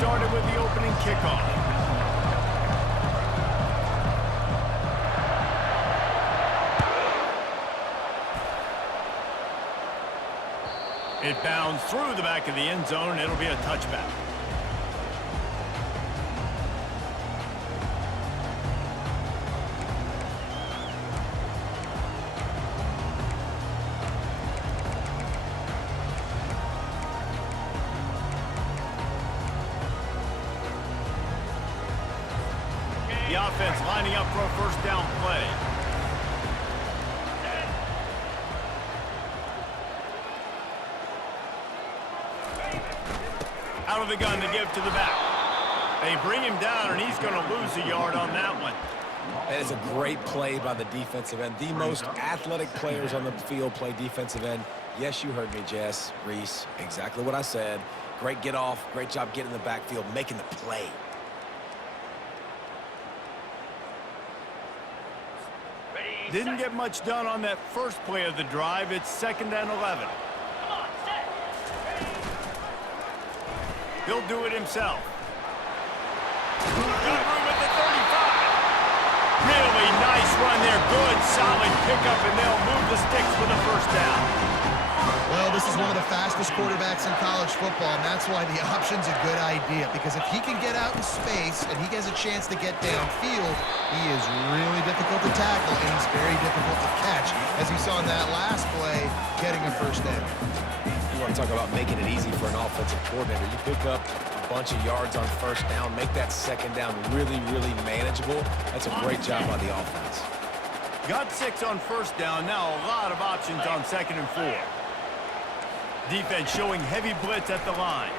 started with the opening kickoff. It bounds through the back of the end zone. It'll be a touchback. The offense lining up for a first down play. Out of the gun to give to the back. They bring him down, and he's going to lose a yard on that one. That is a great play by the defensive end. The most athletic players on the field play defensive end. Yes, you heard me, Jess, Reese. Exactly what I said. Great get off. Great job getting in the backfield, making the play. Didn't get much done on that first play of the drive. It's 2nd and 11. He'll do it himself. Good room at the 35. Really nice run there. Good, solid pickup, and they'll move the sticks with a first down. Well, this is one of the fastest quarterbacks in college football, and that's why the option's a good idea. Because if he can get out in space and he has a chance to get downfield, he is really difficult to tackle, and he's very difficult to catch. As you saw in that last play, getting a first down. You want to talk about making it easy for an offensive coordinator. You pick up a bunch of yards on first down, make that second down really, really manageable. That's a great job by the offense. Got 6 on first down. Now a lot of options on 2nd and 4. Defense showing heavy blitz at the line.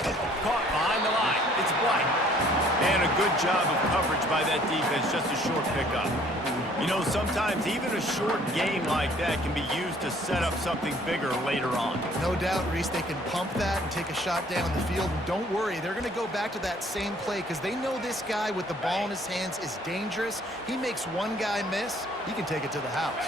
Caught behind the line. It's White. And a good job of coverage by that defense. Just a short pickup. You know, sometimes even a short game like that can be used to set up something bigger later on. No doubt, Reese, they can pump that and take a shot down the field. And don't worry, they're going to go back to that same play because they know this guy with the ball in his hands is dangerous. He makes one guy miss, he can take it to the house.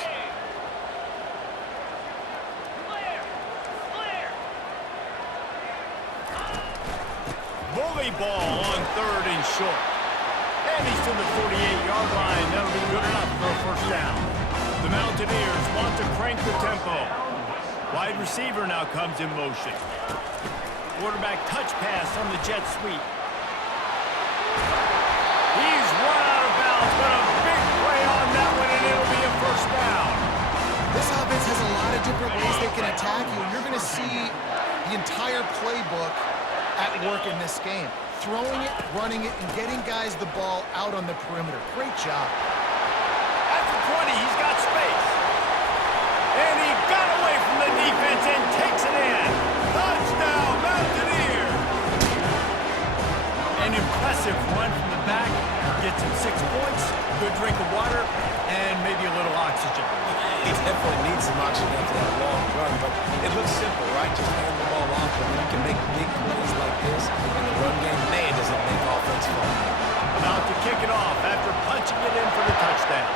Bully ball on 3rd and short. And he's to the 48-yard line. That'll be good enough for a first down. The Mountaineers want to crank the tempo. Wide receiver now comes in motion. Quarterback touch pass on the jet sweep. He's run out of bounds, but a big play on that one, and it'll be a first down. This offense has a lot of different ways they can attack you, and you're going to see the entire playbook at work in this game. Throwing it, running it, and getting guys the ball out on the perimeter. Great job. At the 20, he's got space. And he got away from the defense and takes it in. Touchdown, Mountaineers! An impressive run from the back. Gets him 6 points, good drink of water, and maybe a little oxygen. He definitely needs some oxygen after that long run, but it looks simple, right? Just hand the ball off, and you can make big plays like this in the run game. Man, does it make offense fun. About to kick it off after punching it in for the touchdown.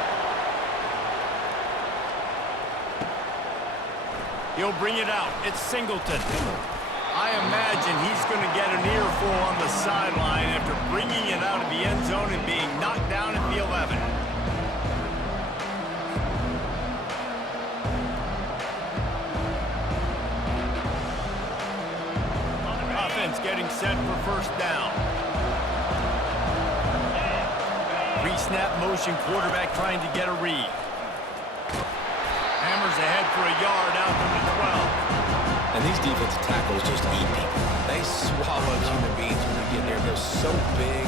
He'll bring it out. It's Singleton. I imagine he's going to get an earful on the sideline after bringing it out of the end zone and being knocked down at the 11. Offense getting set for first down. Pre-snap motion, quarterback trying to get a read. Hammers ahead for a yard out from the 12. And these defensive tackles just eat people. They swallow human beings when they get there. They're so big,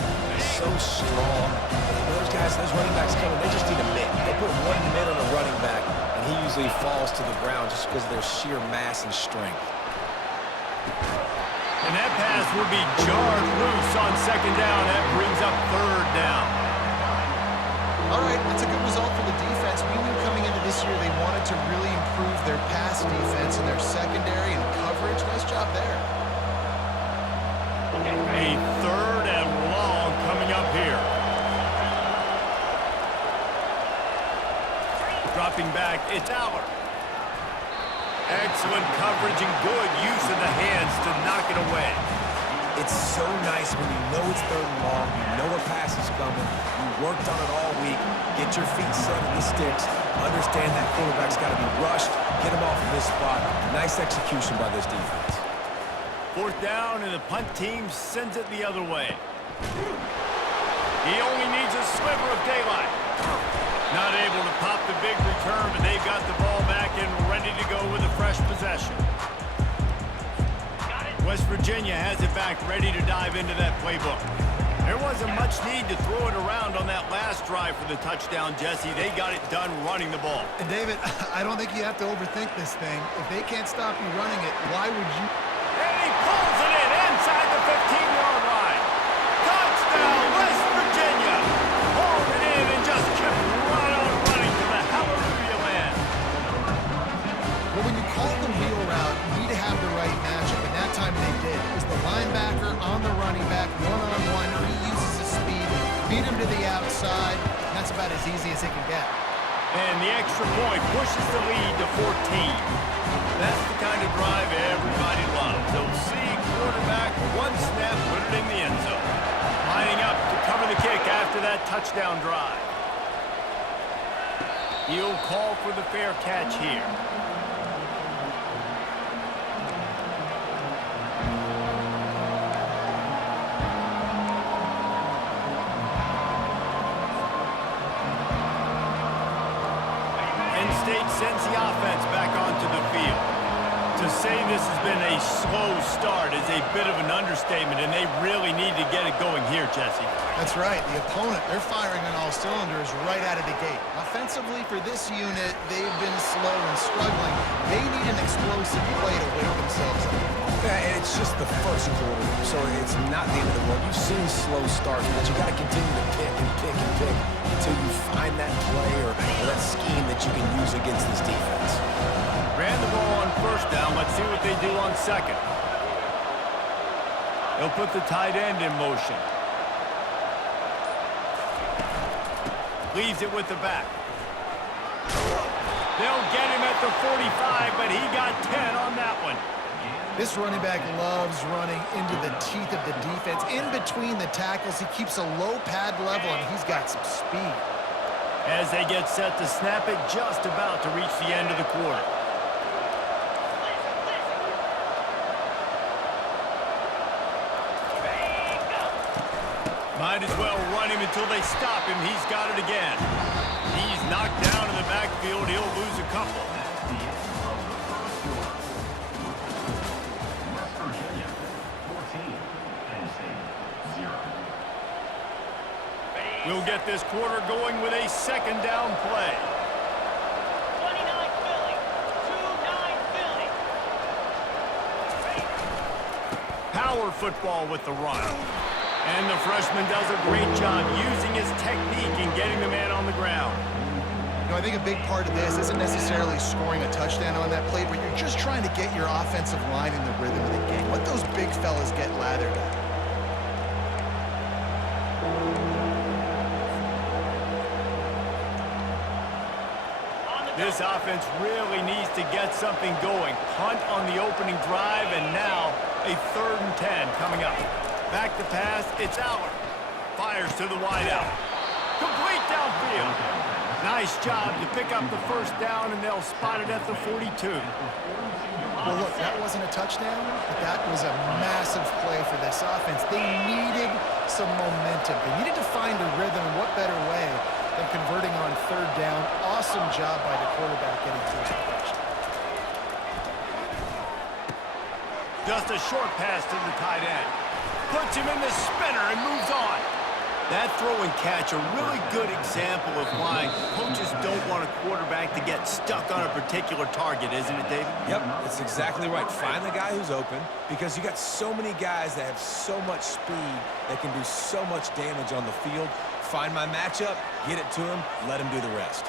so strong. Those guys, those running backs coming, they just need a mitt. They put one mitt on a running back, and he usually falls to the ground just because of their sheer mass and strength. And that pass will be jarred loose on second down. That brings up third down. All right, that's a good result for the defense. We knew coming into this year they wanted to really improve their pass defense and their secondary and coverage. Nice job there. A third and long coming up here. Dropping back, it's Aller. Excellent coverage and good use of the hands to knock it away. It's so nice when you know it's 3rd and long, you know a pass is coming, you worked on it all week, get your feet set in the sticks, understand that quarterback's got to be rushed, get him off of this spot. Nice execution by this defense. 4th down, and the punt team sends it the other way. He only needs a sliver of daylight. Not able to pop the big return, but they've got the ball back and ready to go with a fresh possession. West Virginia has it back, ready to dive into that playbook. There wasn't much need to throw it around on that last drive for the touchdown, Jesse. They got it done running the ball. And David, I don't think you have to overthink this thing. If they can't stop you running it, why would you? And he pulls it in inside the 15-yard line. Touchdown, West Virginia. Hauled it in and just kept right on running to the hallelujah land. Well, when you call the wheel route, you need to have the right matchup, and that time they did. It was the linebacker on the running back, one-on-one. He uses his speed, beat him to the outside. And that's about as easy as it can get. And the extra point pushes the lead to 14. That's the kind of drive everybody loves. They'll see quarterback, one snap, put it in the end zone. Lining up to cover the kick after that touchdown drive. He'll call for the fair catch here. State sends the offense back onto the field. To say this has been a slow start is a bit of an understatement, and they really need to get it going here, Jesse. That's right. The opponent, they're firing on all cylinders right out of the gate. Offensively, for this unit, they've been slow and struggling. They need an explosive play to wake themselves up. Yeah, and it's just the first quarter, so it's not the end of the world. You've seen slow starts, but you got to continue to pick and pick and pick until you find that play or that scheme that you can use against this defense. Ran the ball on 1st down. Let's see what they do on 2nd. They'll put the tight end in motion. Leaves it with the back. They'll get him at the 45, but he got 10 on that one. This running back loves running into the teeth of the defense. In between the tackles, he keeps a low pad level, and he's got some speed. As they get set to snap it, just about to reach the end of the quarter. Might as well run him until they stop him. He's got it again. He's knocked down in the backfield. He'll lose a couple. We'll get this quarter going with a 2nd down play. 29 Philly. 2-9 Philly. Power football with the run. And the freshman does a great job using his technique and getting the man on the ground. You know, I think a big part of this isn't necessarily scoring a touchdown on that play, but you're just trying to get your offensive line in the rhythm of the game. Let those big fellas get lathered up. This offense really needs to get something going. Punt on the opening drive, and now a 3rd and 10 coming up. Back to pass, it's Aller. Fires to the wideout. Complete downfield. Nice job to pick up the 1st down, and they'll spot it at the 42. Well, look, that wasn't a touchdown, but that was a massive play for this offense. They needed some momentum. They needed to find a rhythm, and what better way than converting on 3rd down. Awesome job by the quarterback getting to his progression. Just a short pass to the tight end. Puts him in the spinner and moves on. That throw and catch, a really good example of why coaches don't want a quarterback to get stuck on a particular target, isn't it, David? Yep, that's exactly right. Find the guy who's open, because you got so many guys that have so much speed that can do so much damage on the field. Find my matchup, get it to him, let him do the rest.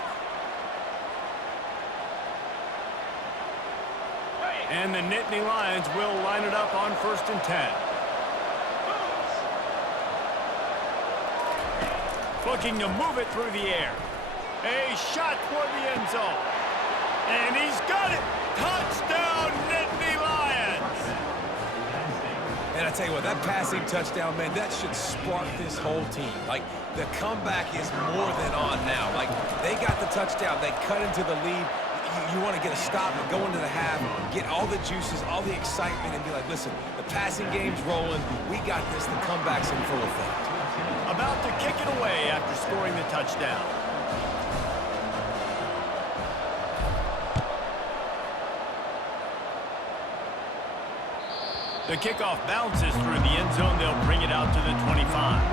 And the Nittany Lions will line it up on 1st and 10. Looking to move it through the air. A shot toward the end zone. And he's got it. Touchdown, Nittany Lions. And Man, I tell you what, that passing touchdown, man, that should spark this whole team. Like, the comeback is more than on now. Like, they got the touchdown. They cut into the lead. You want to get a stop and go into the half, get all the juices, all the excitement, and be like, listen, the passing game's rolling. We got this. The comeback's in full effect. About to kick it away after scoring the touchdown. The kickoff bounces through the end zone. They'll bring it out to the 25.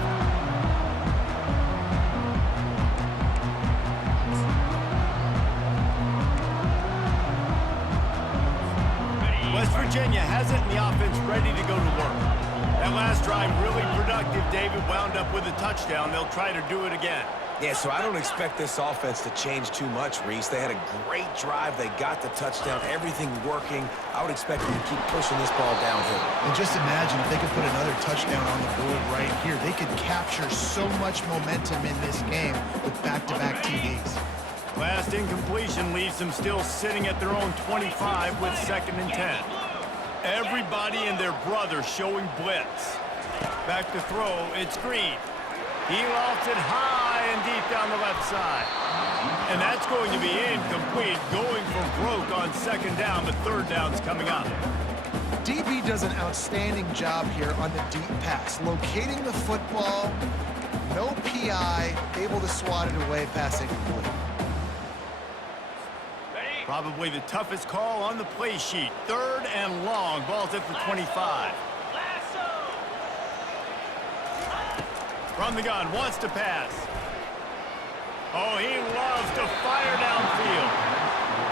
West Virginia has it, and the offense ready to go to work. That last drive really productive. David wound up with a touchdown. They'll try to do it again. Yeah, so I don't expect this offense to change too much, Reese. They had a great drive. They got the touchdown. Everything working. I would expect them to keep pushing this ball downhill. And just imagine if they could put another touchdown on the board right here. They could capture so much momentum in this game with back-to-back TDs. Last incompletion leaves them still sitting at their own 25 with 2nd and 10. Everybody and their brother showing blitz. Back to throw, it's Green. He lofts it high and deep down the left side. And that's going to be incomplete, going for broke on 2nd down, but 3rd down's coming up. DB does an outstanding job here on the deep pass, locating the football, no PI, able to swat it away, passing complete. Probably the toughest call on the play sheet. 3rd and long. Ball's at the 25. From the gun, wants to pass. Oh, he loves to fire downfield.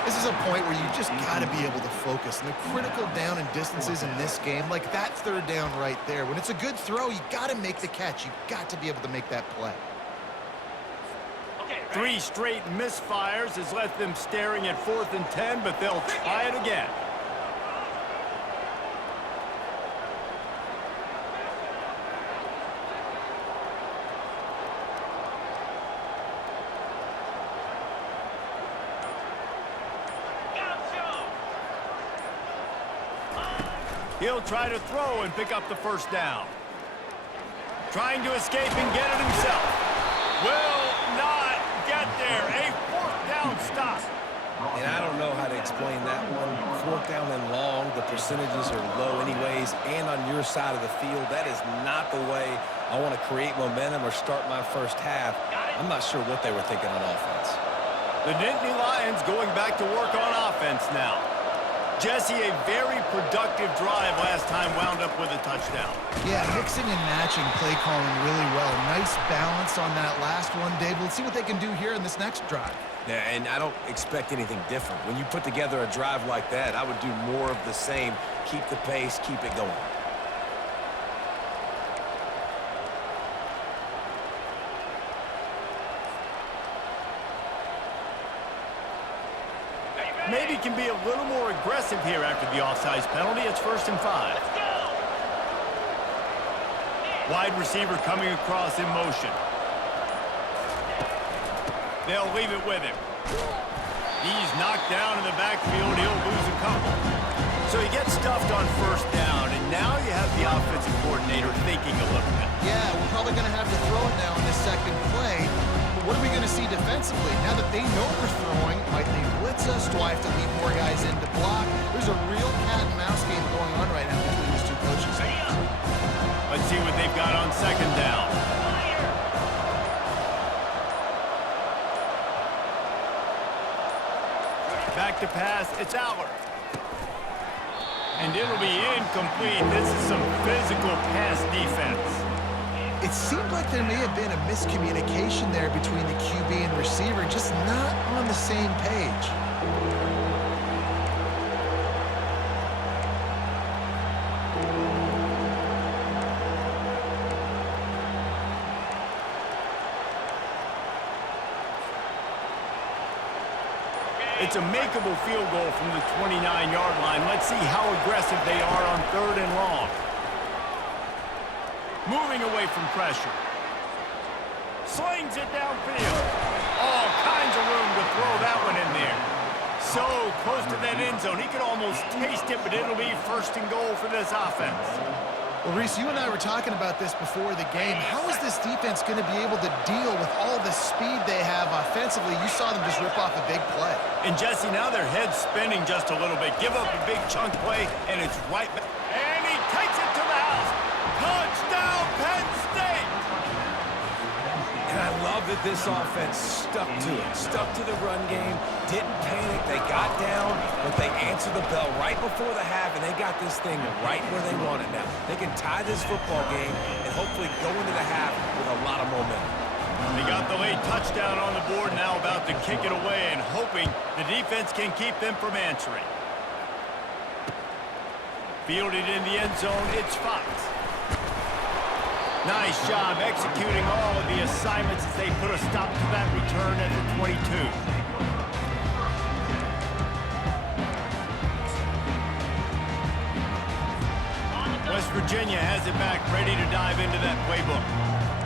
This is a point where you just got to be able to focus. And the critical down and distances in this game, like that 3rd down right there. When it's a good throw, you got to make the catch. You got to be able to make that play. 3 straight misfires has left them staring at 4th and 10, but they'll try it again. He'll try to throw and pick up the 1st down. Trying to escape and get it himself. Will not get there. A 4th down stop. And I don't know how to explain that one. 4th down and long, the percentages are low anyways, and on your side of the field, that is not the way I want to create momentum or start my first half. I'm not sure what they were thinking on offense. The Nittany Lions going back to work on offense now. Jesse, a very productive drive last time, wound up with a touchdown. Yeah, mixing and matching play calling really well. Nice balance on that last one, Dave. Let's see what they can do here in this next drive. Yeah, and I don't expect anything different. When you put together a drive like that, I would do more of the same. Keep the pace, keep it going. Maybe can be a little more aggressive here after the offsides penalty. It's 1st and 5. Wide receiver coming across in motion. They'll leave it with him. He's knocked down in the backfield. He'll lose a couple. So he gets stuffed on 1st down, and now you have the offensive coordinator thinking a little bit. Yeah, we're probably going to have to throw it now in this 2nd play. But what are we going to see defensively? Now that they know we're throwing, might they blitz us? Do I have to leave more guys in to block? There's a real cat and mouse game going on right now between these 2 coaches. Let's see what they've got on 2nd down. Back to pass, it's Aller. And it'll be incomplete. This is some physical pass defense. It seemed like there may have been a miscommunication there between the QB and receiver, just not on the same page. It's a makeable field goal from the 29-yard line. Let's see how aggressive they are on 3rd and long. Moving away from pressure. Slings it downfield. All kinds of room to throw that one in there. So close to that end zone. He could almost taste it, but it'll be 1st and goal for this offense. Well, Reese, you and I were talking about this before the game. How is this defense going to be able to deal with all the speed they have offensively? You saw them just rip off a big play. And Jesse, now their head's spinning just a little bit. Give up a big chunk play, and it's right back. And he takes it to the house. Touchdown, Penn State! And I love that this offense stuck to it, stuck to the run game, didn't panic. They got down, but they answered the bell right before the half, and they got this thing right where they want it now. They can tie this football game and hopefully go into the half with a lot of momentum. They got the late touchdown on the board, now about to kick it away and hoping the defense can keep them from answering. Fielded in the end zone, it's Fox. Nice job executing all of the assignments as they put a stop to that return at the 22. West Virginia has it back, ready to dive into that playbook.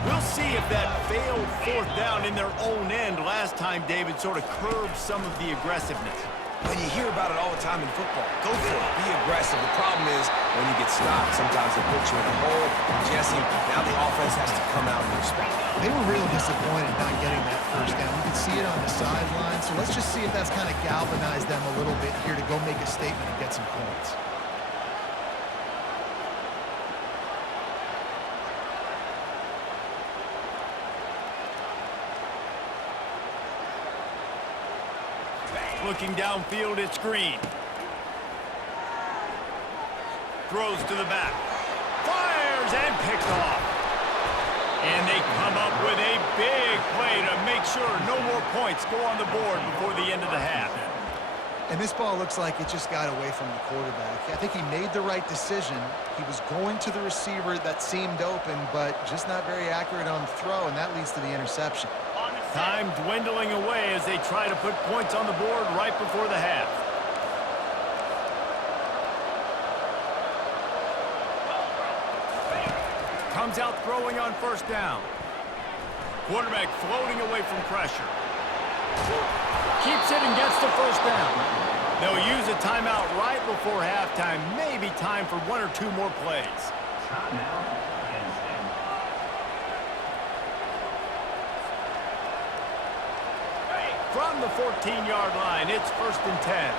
We'll see if that failed fourth down in their own end last time, David, sort of curbed some of the aggressiveness. When you hear about it all the time in football, go for it. Be aggressive. The problem is when you get stopped, sometimes they put you in the hole. Jesse, now the offense has to come out and respond. They were real disappointed not getting that first down. You can see it on the sideline. So let's just see if that's kind of galvanized them a little bit here to go make a statement and get some points. Looking downfield, it's Green. Throws to the back. Fires and picked off. And they come up with a big play to make sure no more points go on the board before the end of the half. And this ball looks like it just got away from the quarterback. I think he made the right decision. He was going to the receiver that seemed open, but just not very accurate on the throw, and that leads to the interception. Time dwindling away as they try to put points on the board right before the half. Comes out throwing on first down. Quarterback floating away from pressure. Keeps it and gets the first down. They'll use a timeout right before halftime. Maybe time for one or two more plays. From the 14-yard line, it's 1st and 10.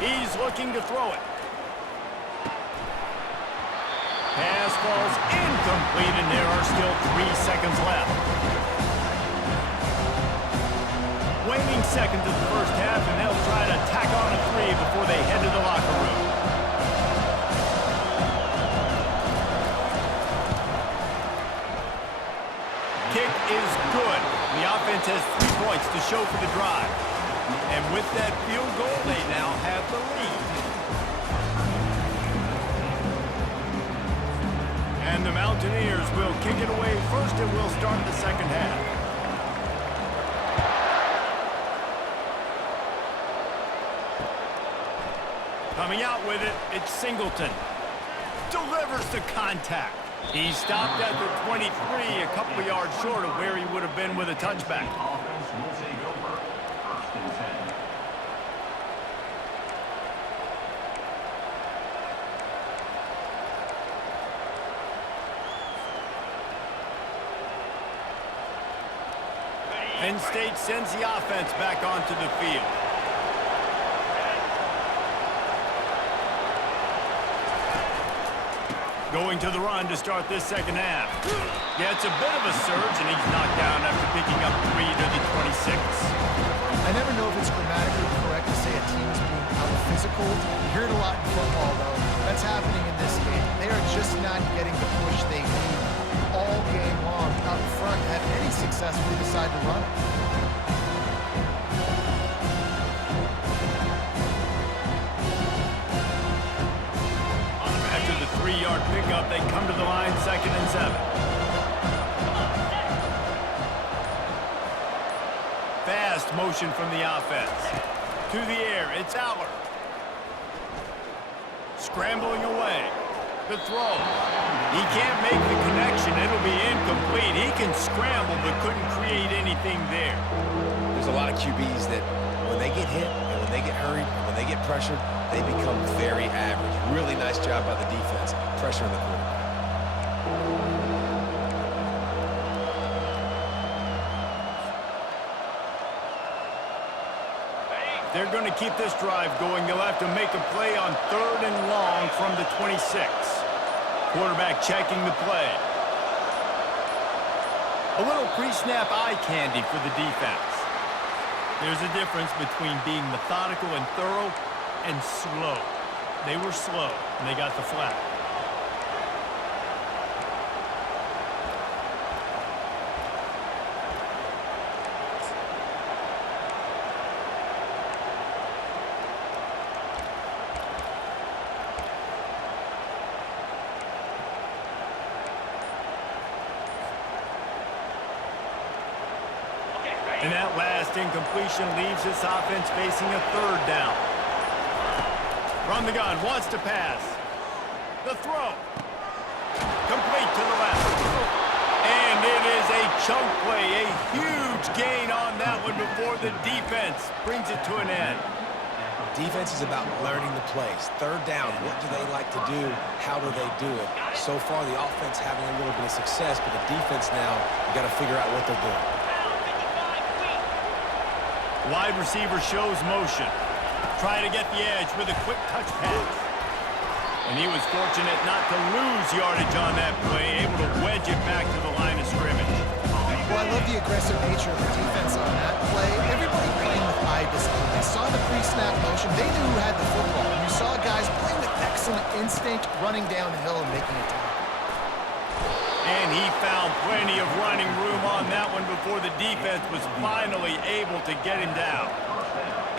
He's looking to throw it. Pass falls incomplete, and there are still 3 seconds left. Waning seconds of the first half, and they'll try to tack on a 3 before they head to the locker room. Kick is good. The offense has 3 points to show for the drive. And with that field goal, they now have the lead. And the Mountaineers will kick it away first, and we'll start the second half. Coming out with it, it's Singleton. Delivers the contact. He stopped at the 23, a couple of yards short of where he would have been with a touchback. Penn State sends the offense back onto the field. Going to the run to start this second half. Gets a bit of a surge, and he's knocked down after picking up 3 to the 26. I never know if it's grammatically correct to say a team is being out-physical. You hear it a lot in football, though. That's happening in this game. They are just not getting the push they need all game long out front to have any success when they decide to run it. After the 3-yard pickup, they come to the line, 2nd and 7. Fast motion from the offense. To the air, it's Aller. Scrambling away. The throw. He can't make the connection. It'll be incomplete. He can scramble but couldn't create anything there. There's a lot of QBs that when they get hit and when they get hurried and when they get pressured, they become very average. Really nice job by the defense, pressuring the quarterback. They're going to keep this drive going. They'll have to make a play on 3rd and long from the 26. Quarterback checking the play. A little pre-snap eye candy for the defense. There's a difference between being methodical and thorough and slow. They were slow, and they got the flag. And that last incompletion leaves this offense facing a 3rd down. From the gun, wants to pass. The throw. Complete to the left. And it is a chunk play, a huge gain on that one before the defense brings it to an end. Defense is about learning the plays. 3rd down, what do they like to do? How do they do it? So far, the offense having a little bit of success, but the defense now, you got to figure out what they're doing. Wide receiver shows motion. Try to get the edge with a quick touch pass. And he was fortunate not to lose yardage on that play, able to wedge it back to the line of scrimmage. Well, I love the aggressive nature of the defense on that play. Everybody playing with eye discipline. They saw the pre-snap motion. They knew who had the football. And you saw guys playing with excellent instinct, running downhill and making a tackle. And he found plenty of running room on that one before the defense was finally able to get him down.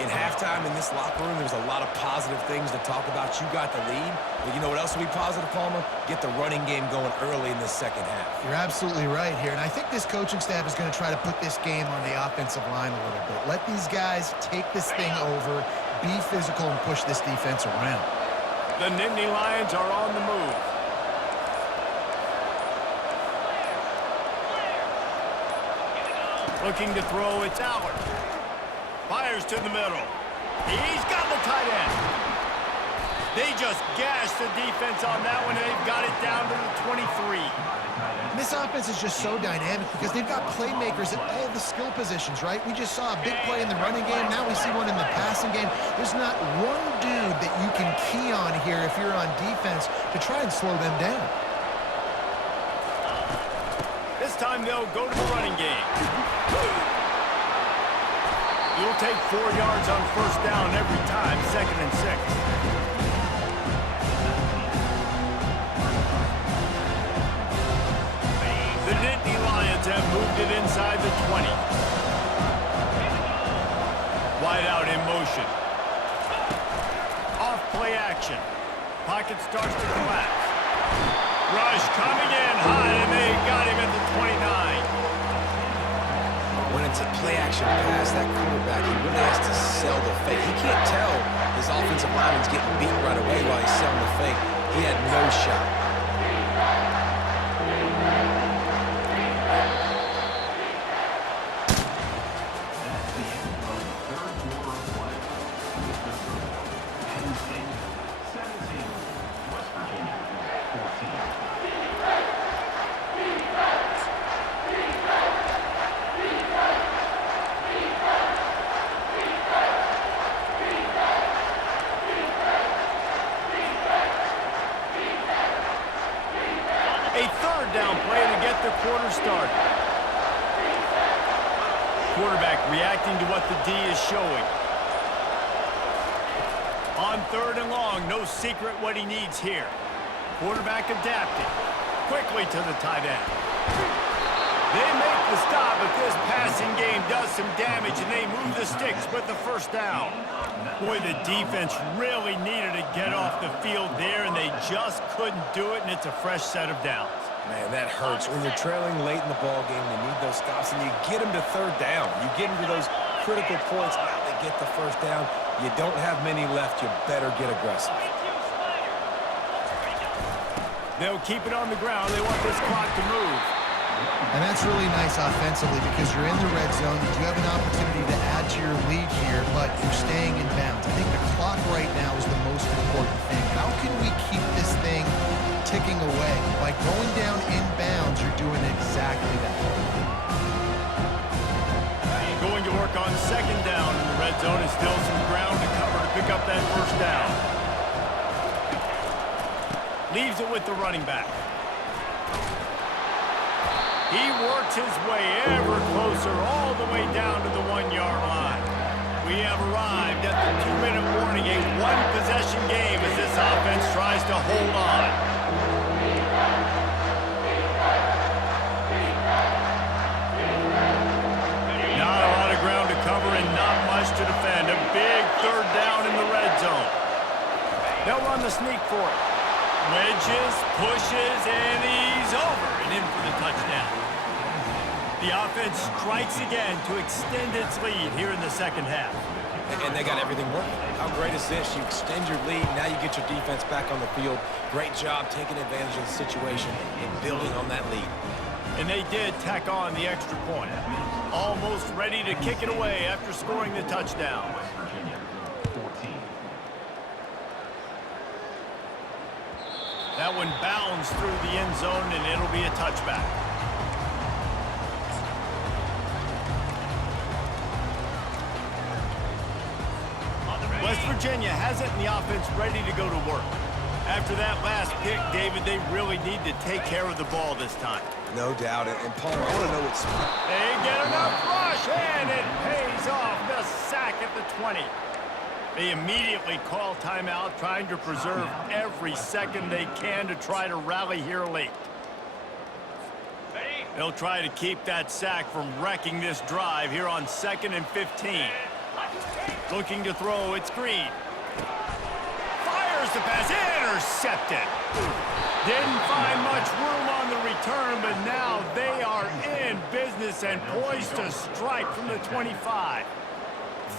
In halftime in this locker room, there's a lot of positive things to talk about. You got the lead, but you know what else will be positive, Palmer? Get the running game going early in the 2nd half. You're absolutely right here, and I think this coaching staff is going to try to put this game on the offensive line a little bit. Let these guys take this thing over, be physical, and push this defense around. The Nittany Lions are on the move. Looking to throw, it's Howard. Fires to the middle. He's got the tight end. They just gashed the defense on that one, and they've got it down to the 23. And this offense is just so dynamic because they've got playmakers at all the skill positions, right? We just saw a big play in the running game. Now we see one in the passing game. There's not one dude that you can key on here if you're on defense to try and slow them down. This time they'll go to the running game. You'll take 4 yards on 1st down every time, 2nd and 6. The Nittany Lions have moved it inside the 20. Wide out in motion. Off play action. Pocket starts to collapse. Rush coming in hot, and they got him at the 29. When it's a play-action pass, that quarterback, he really has to sell the fake. He can't tell his offensive lineman's getting beat right away while he's selling the fake. He had no shot. A 3rd down play to get the quarter started. Quarterback reacting to what the D is showing. On 3rd and long, no secret what he needs here. Quarterback adapting. Quickly to the tight end. They make the stop, but this passing game does some damage, and they move the sticks with the 1st down. Boy, the defense really needed to get off the field there, and they just couldn't do it, and it's a fresh set of downs. Man, that hurts. When you're trailing late in the ball game, you need those stops, and you get them to 3rd down. You get them to those critical points. Now they get the 1st down. You don't have many left. You better get aggressive. They'll keep it on the ground. They want this clock to move. And that's really nice offensively because you're in the red zone. You do have an opportunity to add to your lead here, but you're staying in bounds. I think the clock right now is the most important thing. How can we keep this thing ticking away? By going down in bounds, you're doing exactly that. Going to work on second down in the red zone, and still some ground to cover to pick up that first down. Leaves it with the running back. He works his way ever closer all the way down to the 1-yard line. We have arrived at the 2-minute warning, a one-possession game as this offense tries to hold on. Not a lot of ground to cover and not much to defend. A big third down in the red zone. They'll run the sneak for it. Wedges, pushes, and he's over and in for the touchdown. The offense strikes again to extend its lead here in the second half. And they got everything working. How great is this? You extend your lead, now you get your defense back on the field. Great job taking advantage of the situation and building on that lead. And they did tack on the extra point. Almost ready to kick it away after scoring the touchdown. That one bounds through the end zone, and it'll be a touchback. West Virginia has it in the offense ready to go to work. After that last pick, David, they really need to take care of the ball this time. No doubt. And Paul, I want to know what's... They get enough rush, and it pays off. The sack at the 20. They immediately call timeout, trying to preserve every second they can to try to rally here late. They'll try to keep that sack from wrecking this drive here on 2nd and 15. Looking to throw, it's Green. Fires the pass, intercepted. Didn't find much room on the return, but now they are in business and poised to strike from the 25.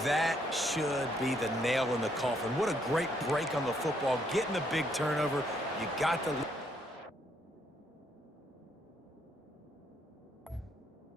That should be the nail in the coffin. What a great break on the football. Getting the big turnover. You got the...